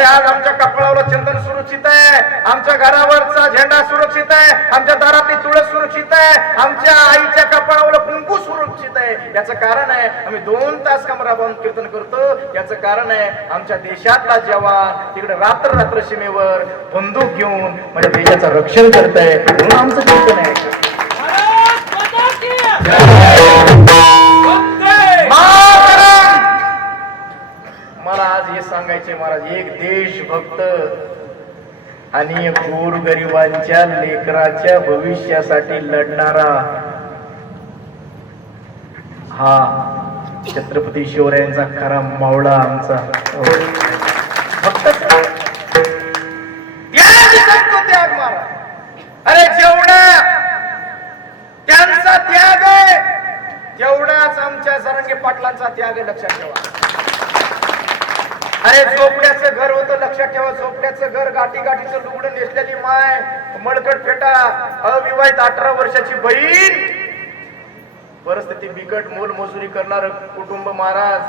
अरे आज आमच्या कपाळावर चंदन सुरक्षित आहे. आमच्या घरावरचा झेंडा सुरक्षित आहे. आमच्या दारातली तुळस सुरक्षित आहे. आमच्या आईच्या कपाळावर कुंकू सुरक्षित आहे. याचं कारण आहे आम्ही दोन तास कमरा बांधून कीर्तन करतो. याचं कारण आहे आमच्या देशातला जवान तिकडे रात्र रात्र सीमेवर बंदूक घेऊन म्हणजे देशाचं रक्षण करत आहे म्हणून आमचं कीर्तन आहे. सांगायचे महाराज एक देशभक्त आणि गोरगरिबांच्या लेकराच्या भविष्यासाठी लढणारा हा छत्रपती शिवरायांचा खरा मावळा आमचा. फक्त त्याग मारा. महाराज अरे जेवढा त्यांचा त्याग आहे तेवढाच आमच्या सरंगे पाटलांचा त्याग आहे लक्षात ठेवा. अरे झोपड्याचं घर होतं लक्षात ठेवा झोपड्याचं घर गाठी गाठीचं लुगडं नेसलेली माय मळकट फेटा अविवाहित अठरा वर्षाची बहीण. परिस्थिती बिकट मोल मजुरी करणार कुटुंब महाराज.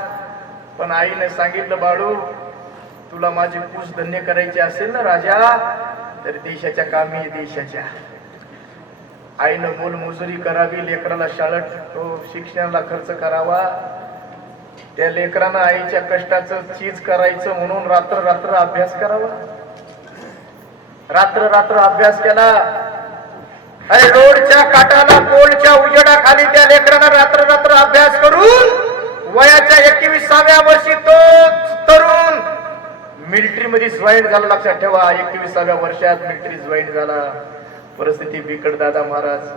पण आईने सांगितलं बाळू तुला माझी पूस धन्य करायची असेल ना राजा तर देशाच्या कामी आहे, देशाच्या. आईनं मोल मजुरी करावी लेकराला शाळेत शिक्षणाला खर्च करावा. त्या लेकरानं आईच्या कष्टाचं चीज करायचं म्हणून रात्र रात्र अभ्यास करावा. रात्र रात्र अभ्यास केला. अरे रोडच्या काटाला पोलच्या उजेडाखाली त्या लेकरानं रात्र रात्र अभ्यास करून वयाच्या एकविसाव्या वर्षी तो तरुण मिलिटरी मध्ये जॉईन झाला. लक्षात ठेवा एकविसाव्या वर्षात मिलिटरी जॉईन झाला. परिस्थिती बिकट दादा महाराज.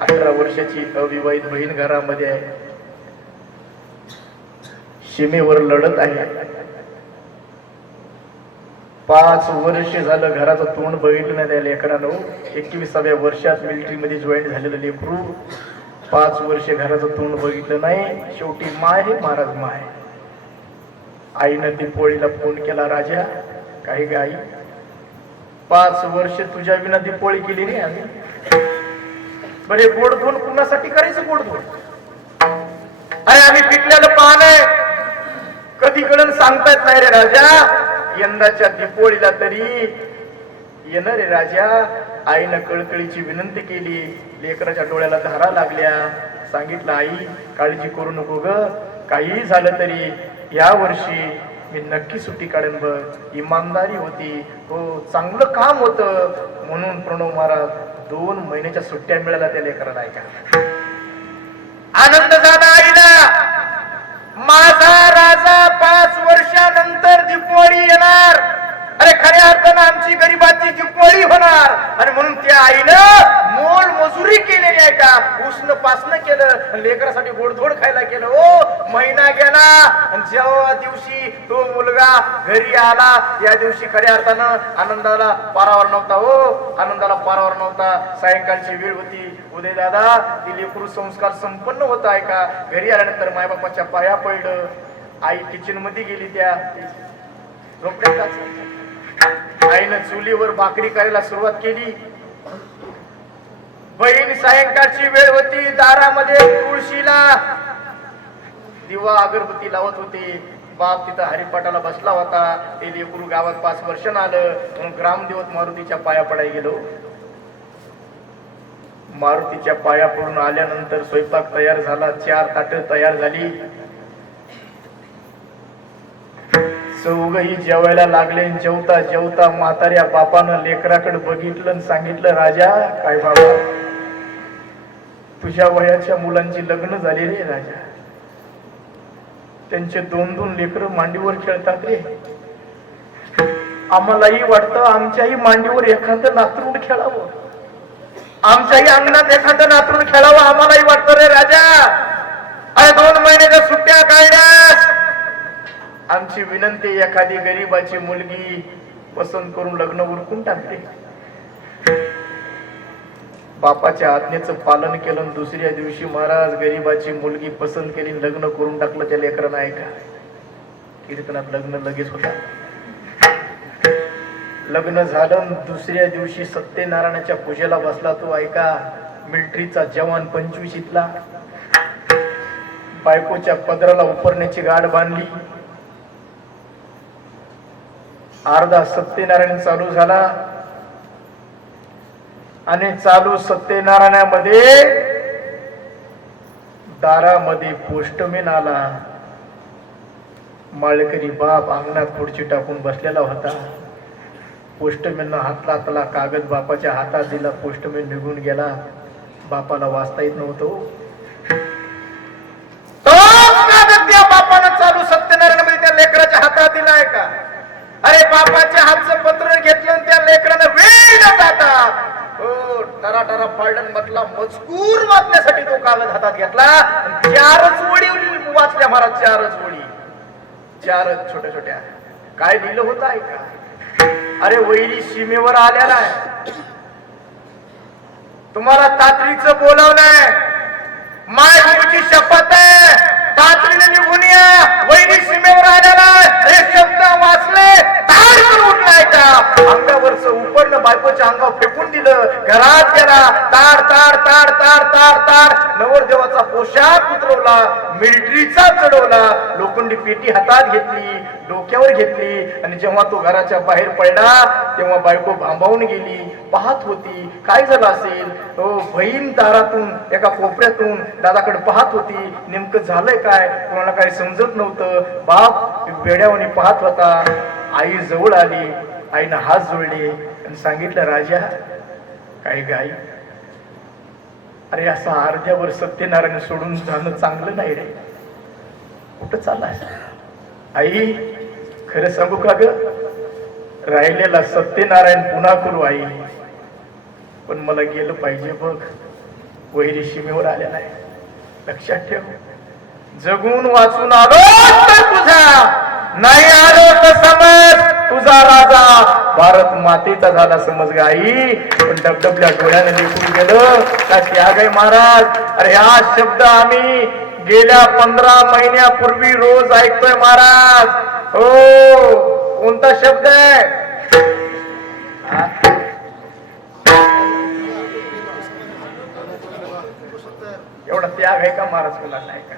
अठरा वर्षाची अविवाहित बहीण घरामध्ये आहे. सीमेवर लढत आहे. पाच वर्ष झालं घराचं तोंड बघितलं नाही त्या लेकरानं. एकविसाव्या वर्षात मिलिटरीमध्ये जॉईन झालेलं लेकरू पाच वर्ष घराचं तोंड बघितलं नाही. शेवटी माय हे महाराज माय. आईनं दीपोळीला फोन केला राजा काही गाई आई पाच वर्ष तुझ्या विना दीपोळी केली नाही आम्ही. बरे गोडधोड कुणासाठी करायचं गोडधोड अरे आम्ही पिकल्याला पाहणं कधीकडून सांगतायत सांगता येत नाही रे राजा. यंदाच्या दीपोळीला तरी येणार रे राजा. आईनं कळकळीची विनंती केली. लेकराच्या डोळ्याला धारा लागल्या. सांगितलं आई काळजी करू नको ग. काही झालं तरी या वर्षी मी नक्की सुट्टी काढेन बघ. इमानदारी होती. हो चांगलं काम होतं. म्हणून प्रणव महाराज दोन महिन्याच्या सुट्ट्या मिळाल्या त्या लेकराला ऐका आनंद झाला आईला माझा राजा पाच वर्षानंतर दिपोळी येणार अरे खऱ्या अर्थानं आमची गरीबाची होणार? आणि म्हणून त्या आईनं मोल मजुरी केलेली आहे का? उष्ण पासन केलं लेकरासाठी गोडधोड खायला केलं ओ महिना गेला जेव्हा दिवशी तो मुलगा घरी आला या दिवशी खऱ्या अर्थानं आनंदाला पारावर नव्हता. हो आनंदाला पारावर नव्हता. सायंकाळची वेळ होती. उदय दादा ती लेकरू संस्कार संपन्न होत आहे का? घरी आल्यानंतर मायबापाच्या पाया पडलं. आई किचनमध्ये गेली त्या. झोपड्यात आईनं चुलीवर भाकरी करायला सुरुवात केली. बहीण सायंकाळची वेळ होती दारामध्ये तुळशीला दिवा अगरबत्ती लावत होते. बाप तिथं हरिपाटाला बसला होता. ते लेकरू गावात पाच वर्ष आलं. म्हणून ग्रामदेवत मारुतीच्या पाया पडाय गेलो. मारुतीच्या पाया पडून आल्यानंतर स्वयंपाक तयार झाला चार ताट तयार झाली. चौघही जेवायला लागले आणि जेवता जेवता म्हाताऱ्या बापानं लेकराकडे बघितलं आणि सांगितलं राजा काय बाबा? तुझ्या वयाच्या मुलांची लग्न झाली रे राजा. त्यांचे दोन दोन लेकर मांडीवर खेळतात रे. आम्हालाही वाटतं आमच्याही मांडीवर एखादं नातरूड खेळावं. आमच्याही अंगणात एखादं नातरूड खेळावं आम्हालाही वाटतं रे राजा. अरे दोन महिन्याच्या सुट्ट्या काढण्यास आमची विनंती एखादी गरीबाची मुलगी पसंत करून लग्न उरकून टाकते. बापाच्या आज्ञेचं पालन केलं दुसऱ्या दिवशी महाराज गरीबाची मुलगी पसंत केली आणि लग्न करून टाकलं त्या लेकरानं ऐका. कीर्तनात लग्न लगेच होता. लग्न झालं दुसऱ्या दिवशी सत्यनारायणाच्या पूजेला बसला तो ऐका मिलिटरीचा जवान पंचवीशीतला बायकोच्या पदराला उपरण्याची गाठ बांधली. अर्धा सत्यनारायण चालू झाला. आणि चालू सत्यनारायणामध्ये दारामध्ये पोस्टमेन आला. माळकरी बाप अंगणात खुर्ची टाकून बसलेला होता. पोस्टमॅन हातातला कागद बापाच्या हातात दिला पोस्टमॅन निघून गेला. बापाला वाचता येत नव्हतं तोच कागद त्या बापानं चालू सत्यनारायणमध्ये त्या लेकराच्या हातात दिलाय का अरे बापाच्या हातचं पत्र घेतलं आणि त्या लेकरानं वेळ जाता वाटारा टरा मधला मजकूर वाचण्यासाठी तो कागद हातात घेतला. चारच ओळी वाचल्या महाराज चारच ओळी चारच छोट्या छोट्या. काय लिहिलं होतं का अरे वैरी सीमेवर आलेला आहे. तुम्हाला तातडीचं बोलावलंय. माझी शपथ आहे तातडीने निघून या वैरी सीमेवर आलेला आहे हे शब्द वाचले तार करून उठलाय का अंगावरच उपडलं बायकोच्या अंगावर फेकून दिलं. घरात गेला. ताड ताड ताड ताड ताड ताड. नवरदेवाचा पोशाख उतरवला. मिलिटरीचा चढवला. लोखंडी पेटी हातात घेतली. डोक्यावर घेतली. आणि जेव्हा तो घराच्या बाहेर पडला तेव्हा बायको भांबावून गेली. पाहत होती. काय झालं असेल? हो बहीण दारातून एका कोपऱ्यातून दादाकडे पाहत होती. नेमकं झालंय काय? कोणाला काही समजत नव्हतं. बाप बेड्यावणी पाहत होता. आई जवळ आली. आईनं हात जोडले. आणि सांगितलं राजा काय गाई अरे असं अर्ध्यावर सत्यनारायण सोडून जाणं चांगलं नाही रे. कुठं चाललाय आई खरं सांगू का ग? राहिलेला सत्यनारायण पुन्हा करू आई. पण मला गेलं पाहिजे बघ. वैरी सीमेवर आलेला आहे लक्षात ठेव. जगून वाचून आलो तर तुझा नाही आलो तर समज तुझा राजा. भारत मातेचा झाला समज ग आई. पण डबडबल्या डोळ्याने निघून गेलं. का त्याग आहे महाराज अरे हा शब्द आम्ही गेल्या पंधरा महिन्यापूर्वी रोज ऐकतोय महाराज. हो कोणता शब्द आहे? एवढा त्याग आहे का महाराज तुला नाही का?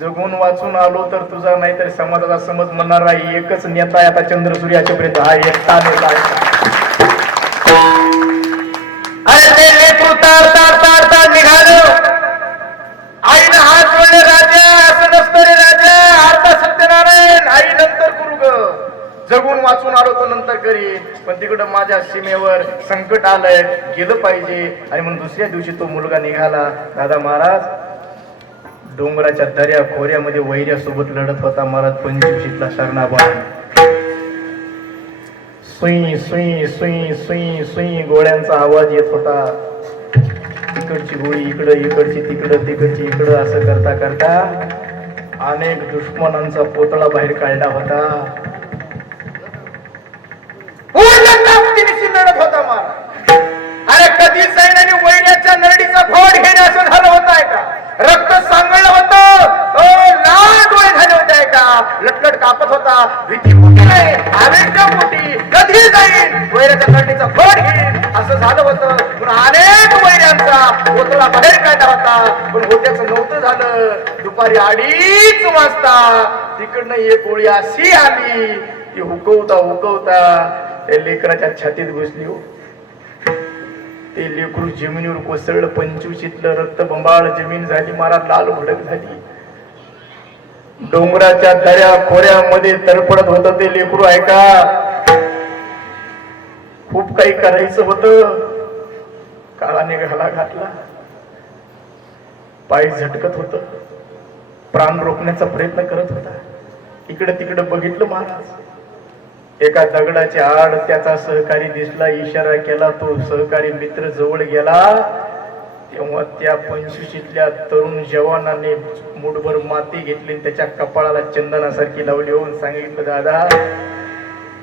जगून वाचून आलो तर तुझा नाही तर समाजाचा समज म्हणणार नाही. एकच नेता आहे आता चंद्र सूर्याच्या हा एकटा नेता आहे. अरे ते आईनं हात राजा असं नसतं रे राजा. अर्धा सत्यनारायण आई नंतर करू ग. जगून वाचून आलो तो नंतर घरी. पण तिकडं माझ्या सीमेवर संकट आलंय. गेलं पाहिजे. आणि म्हणून दुसऱ्या दिवशी तो मुलगा निघाला. दादा महाराज डोंगराच्या दर्या खोऱ्यामध्ये वैऱ्यासोबत लढत होता महाराज पंचवीशीतला शरणाबाई. सुई सुई सुई सुई सुई गोळ्यांचा आवाज येत होता. इकडची गोळी इकडं इकडची तिकडं तिकडची इकडं असं करता करता अनेक दुश्मनांचा पोतळा बाहेर काढला होता. भीती मोठी नाही आवेग मोठी कधी जाईल वैराच्या नरडीचा घोड घेईल असं झालं होतं पण अनेक वैऱ्यांचा पोतळा बाहेर काढला होता पण होत्याचं नव्हतं झालं दुपारी अडीच वाजता तिकडनं एक गोळी अशी आली ती हुकवता हुकवता त्या लेकराच्या छातीत घुसली हो ते लेकरू जमिनीवर कोसळलं पंचवीशीतलं रक्त बंबाळ जमीन झाली मला लाल भडक झाली. डोंगराच्या दऱ्या खोऱ्यामध्ये तडपडत होत ते लेकरू ऐका. खूप काही करायचं होतं. काळाने घाला घातला. पाय झटकत होत. प्राण रोखण्याचा प्रयत्न करत होता. इकडे तिकडे बघितलं महाराज. एका दगडाच्या आड त्याचा सहकारी दिसला इशारा केला तो सहकारी मित्र जवळ गेला. तेव्हा त्या पंचवीशीतल्या तरुण जवानाने मुठभर माती घेतली आणि त्याच्या कपाळाला चंदनासारखी लावली. होऊन सांगितलं दादा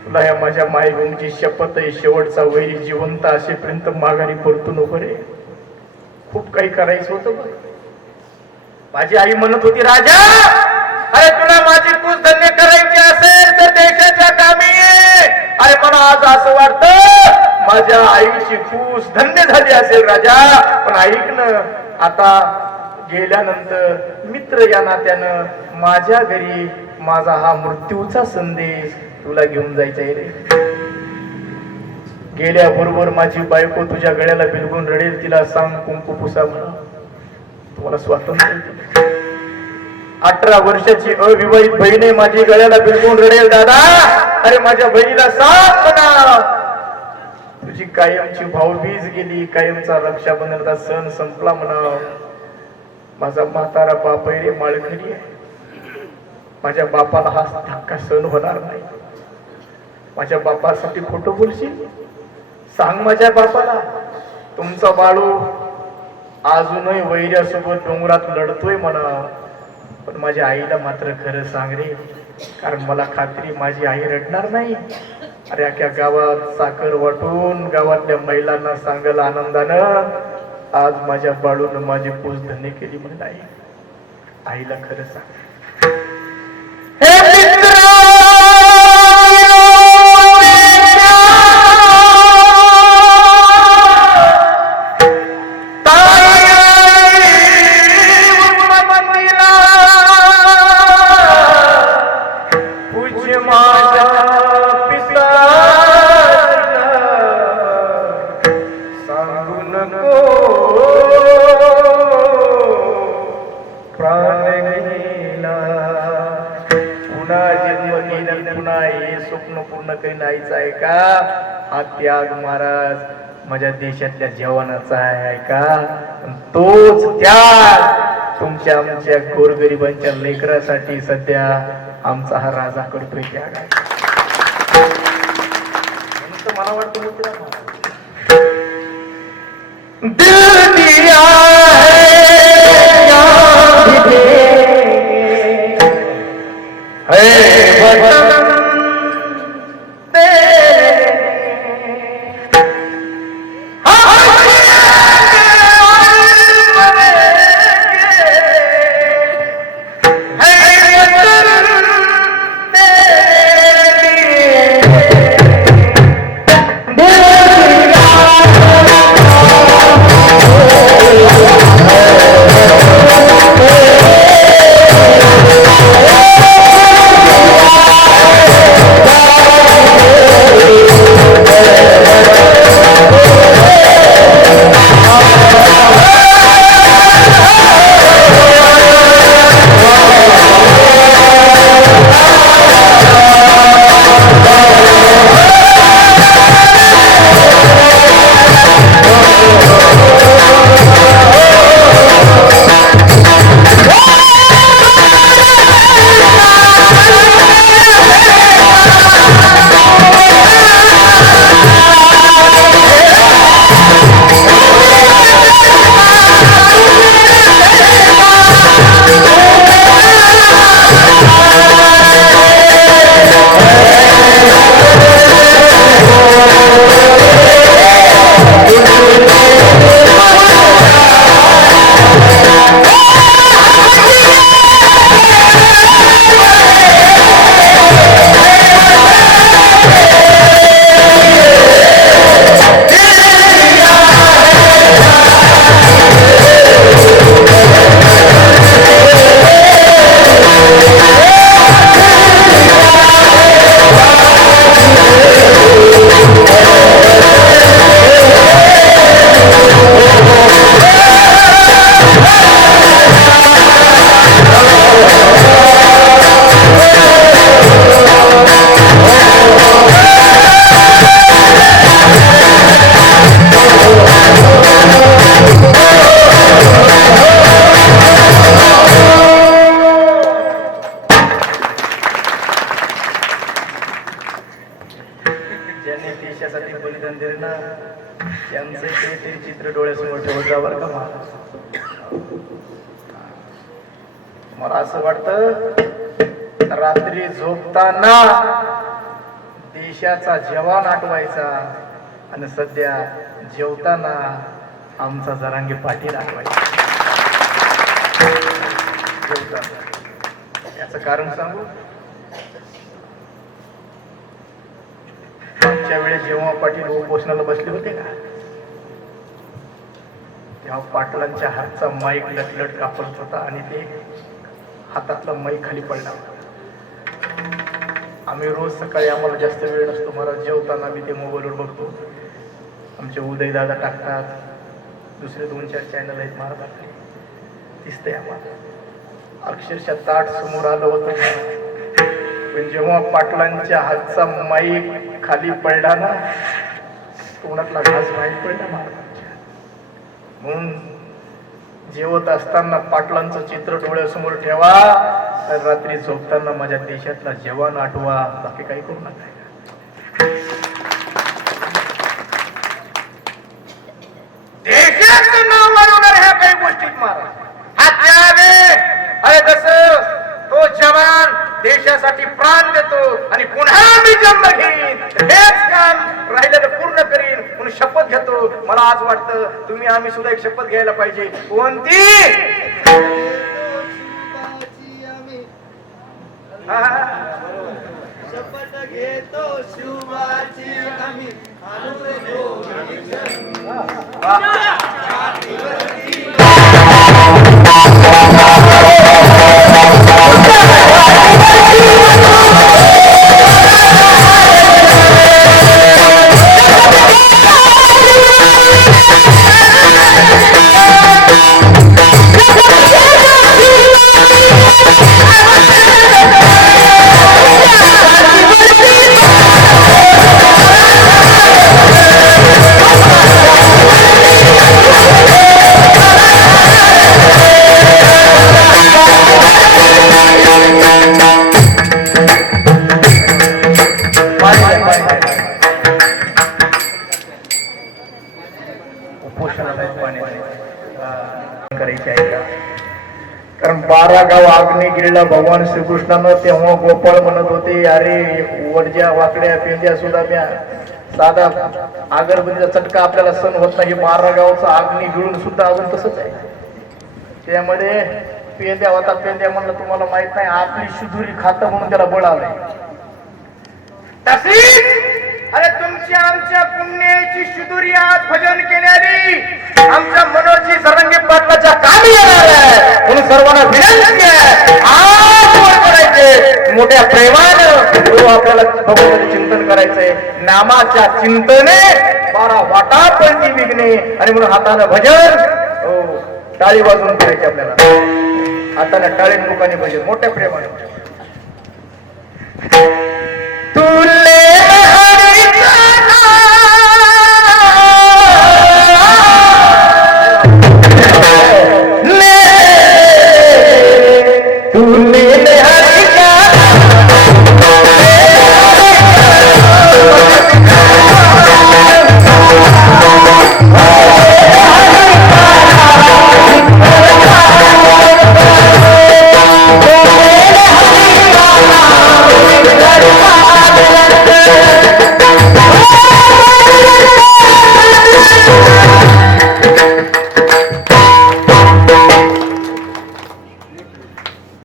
तुला या माझ्या मायभूमीची शपथ आहे. शेवटचा वैरी जिवंत असेपर्यंत माघारी परतू नको रे. खूप काही करायचं होतं बघ. माझी आई म्हणत होती राजा अरे तुला माझी पूज धन्य करायची असेल तर देशाच्या कामी अरे मला आज असं वाटतं माझ्या आईची पूस धन्य झाली असेल राजा. पण ऐक ना आता गेल्यानंतर मित्र या नात्यानं माझ्या घरी माझा हा मृत्यूचा संदेश तुला घेऊन जायचा आहे रे गेल्याबरोबर माझी बायको तुझ्या गळ्याला बिलगून रडेल तिला सांग कुंकू पुसा म्हणा तुम्हाला स्वातंत्र्य अठरा वर्षाची अविवाहित बहीण माझी गळ्याला बिलगून रडेल दादा. अरे माझ्या बहिणीला सांग म्हणा तुझी कायमची भाऊबीज गेली कायमचा रक्षाबंधनाचा सण संपला म्हणा. माझा म्हातारा बापै रे माळकरी आहे माझ्या बापाला हा धक्का सण होणार नाही. माझ्या बापासाठी खोटं बोलशील? सांग माझ्या बापाला. तुमचा बाळू अजूनही वैर्यासोबत डोंगरात लढतोय म्हणा. पण माझ्या आईला मात्र खरं सांग रे कारण मला खात्री माझी आई रडणार नाही. अरे अख्या गावात साखर वाटून गावातल्या महिलांना सांगल आनंदानं आज माझ्या बाळून माझी पूज केली म्हणून आई आईला खरं सांग. जन्म घेणं हे स्वप्न पूर्ण करीन आईचं आहे का हा त्याग महाराज माझ्या देशातल्या जवानाचा आहे का तोच त्याग तुमच्या आमच्या गोरगरिबांच्या लेकरासाठी सध्या आमचा हा राजा करतोय त्याग आहे मला वाटतं मला असं वाटत रात्री झोपताना देशाचा जवान आठवायचा आणि सध्या जेवताना आमचा जरांगी पाटील आठवायचा. जेवताना. याचं कारण सांगू? आमच्या वेळेस जेव्हा पाटील उपोषणाला बसले होते ना तेव्हा पाटलांच्या हातचा माईक लटलट कापत होता आणि ते हातातला माईक खाली पडला. होता आम्ही रोज सकाळी आम्हाला जास्त वेळ नसतो. मला जेवताना मी ते मोबाईलवर बघतो. आमचे उदयदादा टाकतात. दुसरे दोन चार चॅनल आहेत महाराष्ट्रातले. दिसतंय आम्हाला. अक्षरशः ताट समोर आलं होतं. पण जेव्हा पाटलांच्या हातचा माईक खाली पडला ना तोंडातला घास माहीत पडला मला. म्हणून जेवत असताना पाटलांचं चित्र डोळ्यासमोर ठेवा रात्री झोपताना माझ्या देशातला जवान आठवा बाकी काही करू नका देशाचं नाव वाढवणार ह्या काही गोष्टीत महाराज हा त्याग आहे. अरे जस तो जवान देशासाठी प्राण देतो आणि पुन्हा मी जन्म घेईन हेच काम राहिलेलं पूर्ण करीन म्हणून शपथ घेतो मला आज वाटतं तुम्ही आम्ही सुद्धा एक शपथ घ्यायला पाहिजे. कोणती? कारण बारा गाव आग्नेगिरीला भगवान श्रीकृष्णानं तेव्हा हो गोपाळ म्हणत होते अरे वडज्या वाकड्या पेंद्या सुद्धा म्या साधा अगरबत्तीचा चटका आपल्याला सण होत नाही बारा गावचा आग्नी गिळून सुद्धा अजून तसंच आहे. त्यामध्ये पेंद्या होता पेंद्या म्हणलं तुम्हाला माहीत नाही आपली शिदुरी खातं म्हणून त्याला बळ आलंय. अरे तुमच्या आमच्या पुण्याची शिदुरी आज भजन केल्याने आमच्या मनोजी सरंगे पाटलाच्या कामी येणार सर्वांना विनंती आहे. आज करायचे मोठ्या प्रेमानं तो आपल्याला भगवंताचं चिंतन करायचंय. नामाच्या चिंतने बारा वाटा पंची विघणे आणि म्हणून हातानं भजन हो टाळी वाजवून करायची आपल्याला. हातानं टाळी मुखाने भजन मोठ्या प्रेमाने. तुले